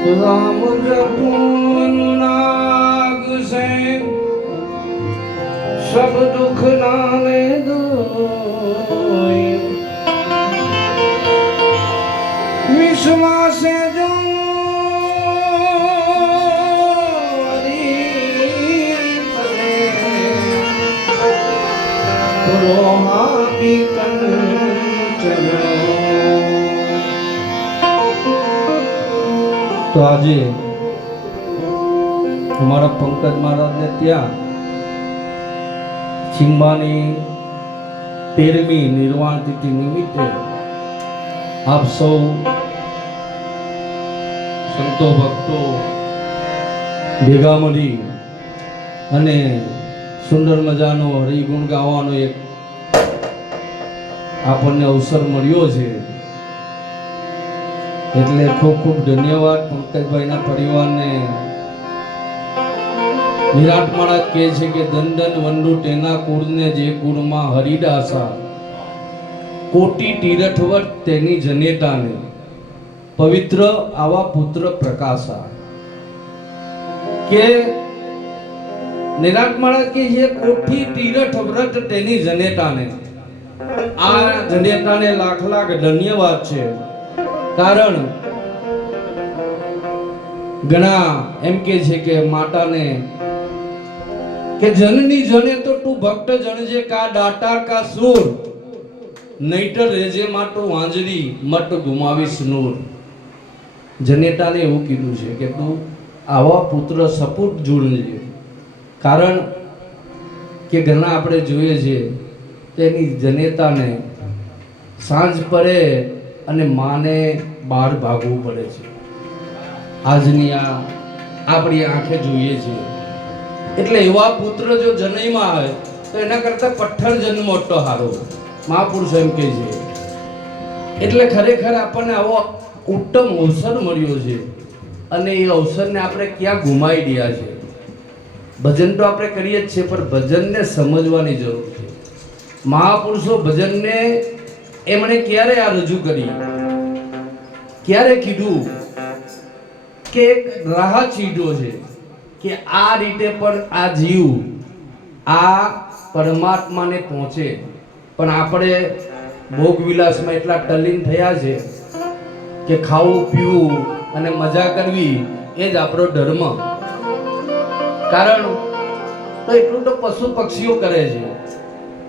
राम जपूं नाग से सब दुख नाने दोय विश्वास जो रोहा पीतन चलो। तो આજે हमारा पंकज महाराज ने त्या चिंबानी 13મી निर्वाण तिथि निमित्ते आप सौ संतो भक्तो भेगा मળી અને સુંદર મજાનો હરિગુણ ગાવાનો એક આપણને અવસર મળ્યો છે, એટલે ખૂબ ખૂબ ધન્યવાદ પંકજભાઈના પરિવારને। વિરાટ મહારાજ કહે છે કે ધન ધન વંડુ તેના કુળને જે કુળમાં હરિદાસા કોટી તીરથવટ તેની જનેતાને પવિત્ર આવા પુત્ર પ્રકાશા। કે નિરાટ મહારાજ કે જે કોટી તીરથ વ્રત તેની જનેતાને, આ જનેતાને લાખ લાખ ધન્યવાદ છે। કારણ ઘણા એમ કે છે કે માતાને કે જનની જને તો તું ભક્ત જણજે કા દાતાર કા સૂર, નહીતર રેજે માટો વાંજરી મત ગુમાવીશ નૂર। જનેતાને એવું કીધું છે કે તું આવા પુત્ર સપૂત જોડજે। કારણ કે ઘણા આપણે જોઈએ છે તેની જનેતાને સાંજ પડે અને માને બહાર ભાગવું પડે છે। આજની આ આપણી આંખે જોઈએ છે। એટલે એવા પુત્ર જો જન્મમાં આવે તો એના કરતા પથ્થર જન્મ તો સારો, મહાપુરુષ એમ કહે છે। એટલે ખરેખર આપણને આવો ઉત્તમ અવસર મળ્યો છે અને એ અવસરને આપણે ક્યાં ગુમાવી રહ્યા છે। ભજન તો આપણે કરીએ જ છીએ, પણ ભજનને સમજવાની જરૂર છે। મહાપુરુષો ભજનને એમણે ક્યારે આ રજૂ કરી, ક્યારે કીધું કે એક રાહ ચીધો છે કે આ રીતે પણ આ જીવ આ પરમાત્માને પહોંચે। પણ આપણે ભોગ વિલાસમાં એટલા તલ્લીન થયા છે કે ખાવું પીવું અને મજા કરવી એ જ આપણો ધર્મ। કારણ તો એટલું તો પશુ પક્ષીઓ કરે છે।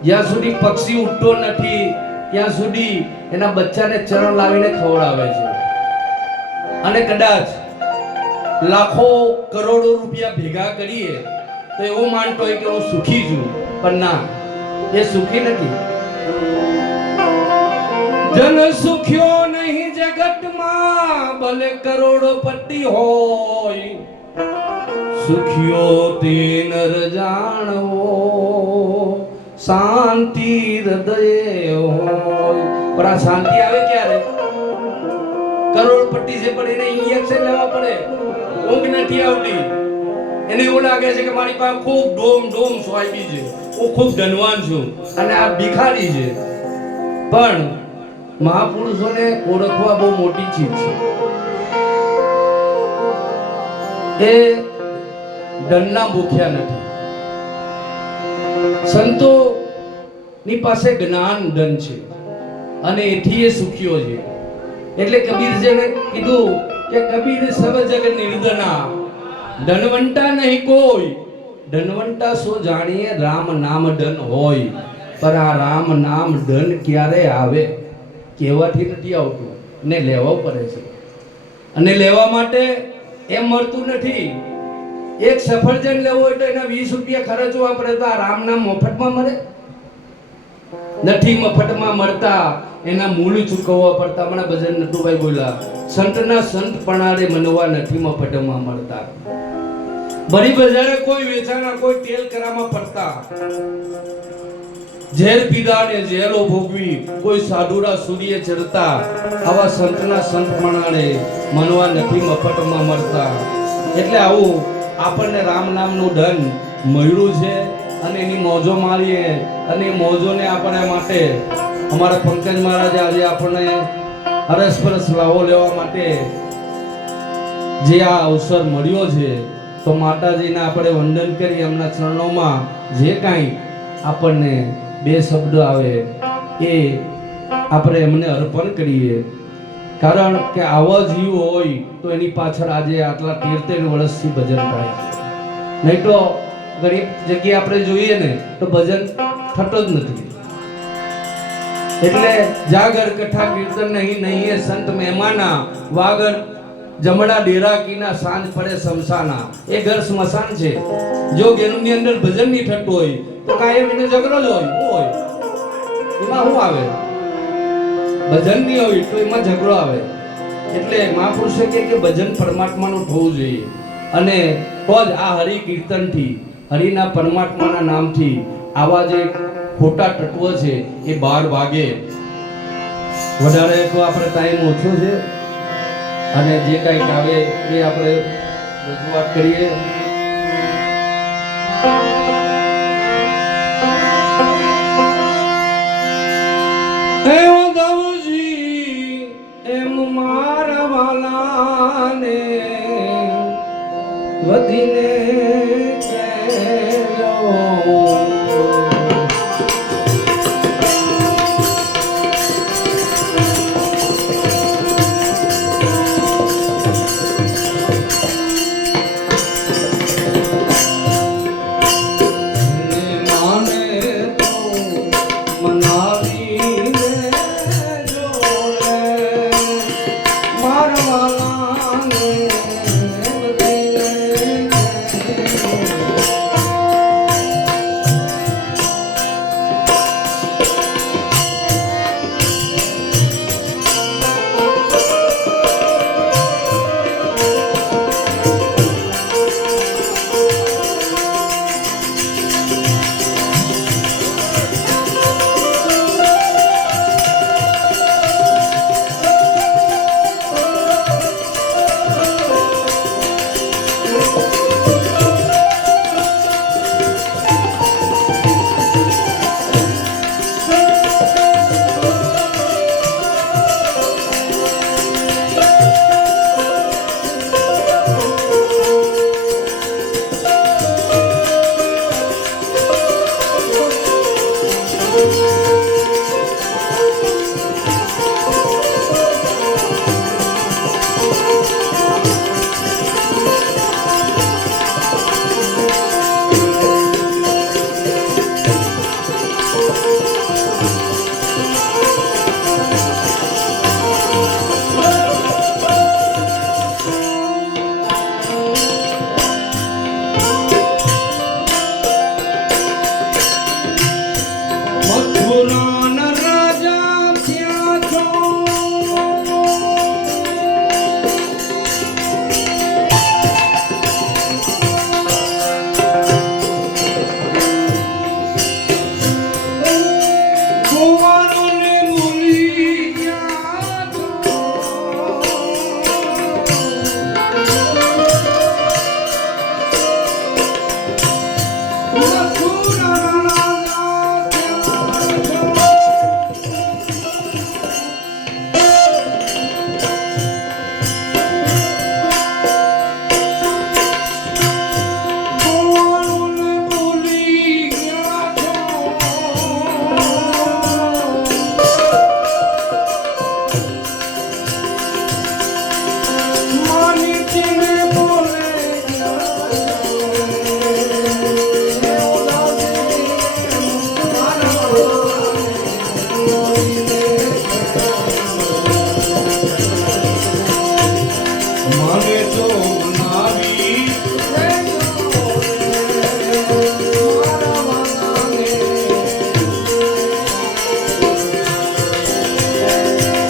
જ્યાં સુધી પક્ષી ઉડતો નથી ત્યાં સુધી એના બચ્ચાને ચરણ લાવીને ખવડાવે છે, અને કદાચ લાખો કરોડો રૂપિયા ભેગા કરીએ તો એવું માનતો હોય કે હું સુખી છું, પણ ના, એ સુખી નથી। જન સુખ્યો નહીં જગતમાં ભલે કરોડપતિ હોય, સુખ્યો તે નર જાણવો શાંતિ હૃદય હોય। પણ આ શાંતિ આવે ક્યારે? કરોડપતિ છે પણ એને ઇન્જેક્શન લેવા પડે, ઊંઘ નથી આવતી, એને એવું લાગે છે કે મારી પાસે ખૂબ ડોમ સોયબી છે, હું ખૂબ ધનવાન છું અને આ ભિખારી છે। પણ મહાપુરુષોને ઓળખવા બહુ મોટી ચીજ છે। એ ધનના ભૂખ્યા નથી। સંતો ની પાસે જ્ઞાન ધન છે અને એથી એ સુખ્યો છે। એટલે કબીરજીને કીધું કે કબીર સબ જગ નિર્ધના, ધનવંતા નહીં કોઈ, ધનવંતા સો જાણીએ રામ નામ ધન હોય। પર આ રામ નામ ધન ક્યારે આવે? કહેવાથી નથી આવતું, ને લેવા પડે છે। અને લેવા માટે એમ મળતું નથી। એક સફરજન લેવો હોય તો એના 20 રૂપિયા ખર્ચવા પડે, તો આ રામ નામ મફતમાં મળે? નથી મફતમાં મળતા, એના મૂળ ચૂકવવા પડતા। હમણાં ભજન નટુભાઈ બોલ્યા, સંતના સંત પણારે મનવા નથી મફતમાં મળતા। બરી બજારે કોઈ વેચાણા, કોઈ તેલ કરામાં પડતા, ઝેર પીધા ને ઝેરો ભોગવી કોઈ સાધુરા સૂર્ય ચડતા। આવા સંતના સંત પણારે મનવા નથી મફતમાં મળતા। એટલે આવું આપણને રામ નામનું ધન મળ્યું છે અને એની મોજો મારીએ, અને એ મોજોને આપણે માટે અમારા પંકજ મહારાજે આજે આપણને અરસપરસ લાવો લેવા માટે જે આ અવસર મળ્યો છે તો માતાજીને આપણે વંદન કરી એમના ચરણોમાં જે કાંઈ આપણને બે શબ્દ આવે એ આપણે એમને અર્પણ કરીએ. કારણ કે આવા જીવ હોય તો એની પાછળ આજે આટલા 13 વર્ષથી ભજન થાય છે. નહીં તો ગરીબ જગ્યાએ આપણે જોઈએ ને તો ભજન થતો જ નથી. એટલે જાગર કથા કીર્તન નહીં નહીં સંત મહેમાના વાગર જમણા ડેરા કીના સાંજ પડે શમશાના. એ ઘર સ્મશાન છે. જો ઘેરની અંદર ભજન નહીં થતું હોય તો કાયમ એને ઝઘડો જ હોય. શું હોય એમાં શું આવે? ભજન નહીં હોય તો એમાં ઝઘડો આવે. એટલે મહાપુરુષે કે ભજન પરમાત્માનું થવું જોઈએ અને તો જ આ હરિ કીર્તનથી હરિના પરમાત્માના નામથી આવા જે ખોટા તત્વો છે એ બહાર ભાગે. વધારે તો આપણે ટાઈમ ઓછો છે અને જે કંઈક આવે એ આપણે રજૂઆત કરીએ. એમ મારા વાલાને વધીને કહેજો Thank you.